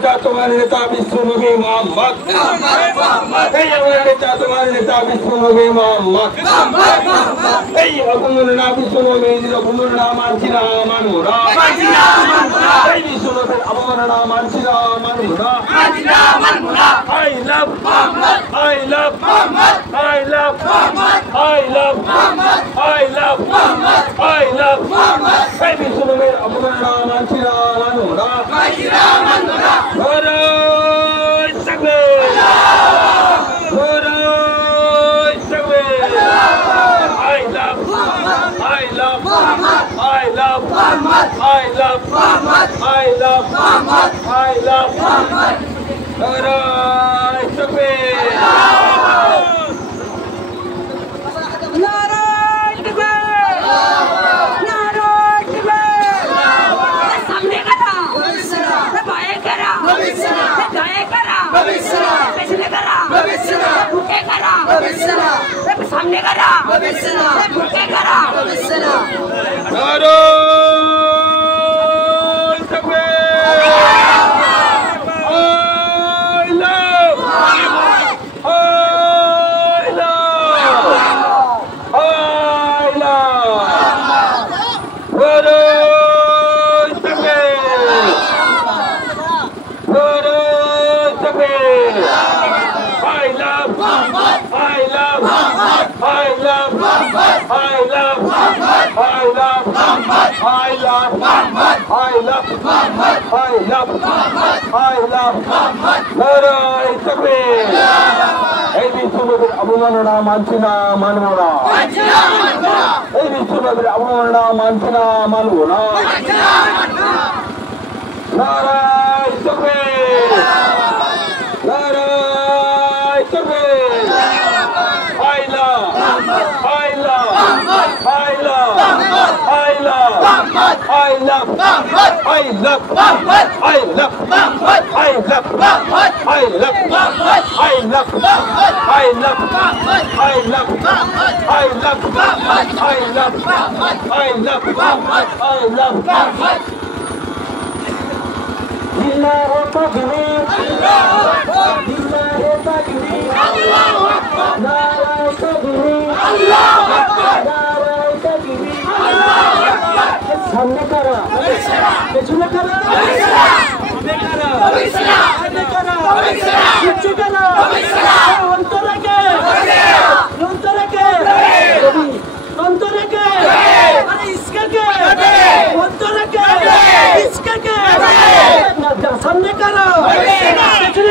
नेता तुम्हारे नेता विश्व नबी मोहम्मद हमारे नेता तुम्हारे नेता विश्व नबी मोहम्मद अबुमना विश्व नबी अबुमना मानसिना मानुरा विश्व नबी अबुमना मानसिना मानुरा I love Muhammad I love Muhammad I love Muhammad I love Muhammad I love Muhammad I love Muhammad hey विश्व नबी अबुमना मानसिना मानुरा सामने करा भूखे करा अबुमना मानसिना मानुरा अबुमना मानसिना मानुरा नाराय तकबीर नाराय तकबीर आइला आइला आइला आइला I love Muhammad I love Muhammad I love Muhammad I love Muhammad I love Muhammad I love Muhammad I love Muhammad I love Muhammad I love Muhammad I love Muhammad I love Muhammad I love Muhammad Allahu Akbar Allahu Akbar Allahu Akbar Allahu Akbar Allahu Akbar Allahu Akbar सामने करा पेछने करा आगे करा आगे करा पीछे करा अंतर के अरे इसके के अंतर के इसके के सामने करा पेछने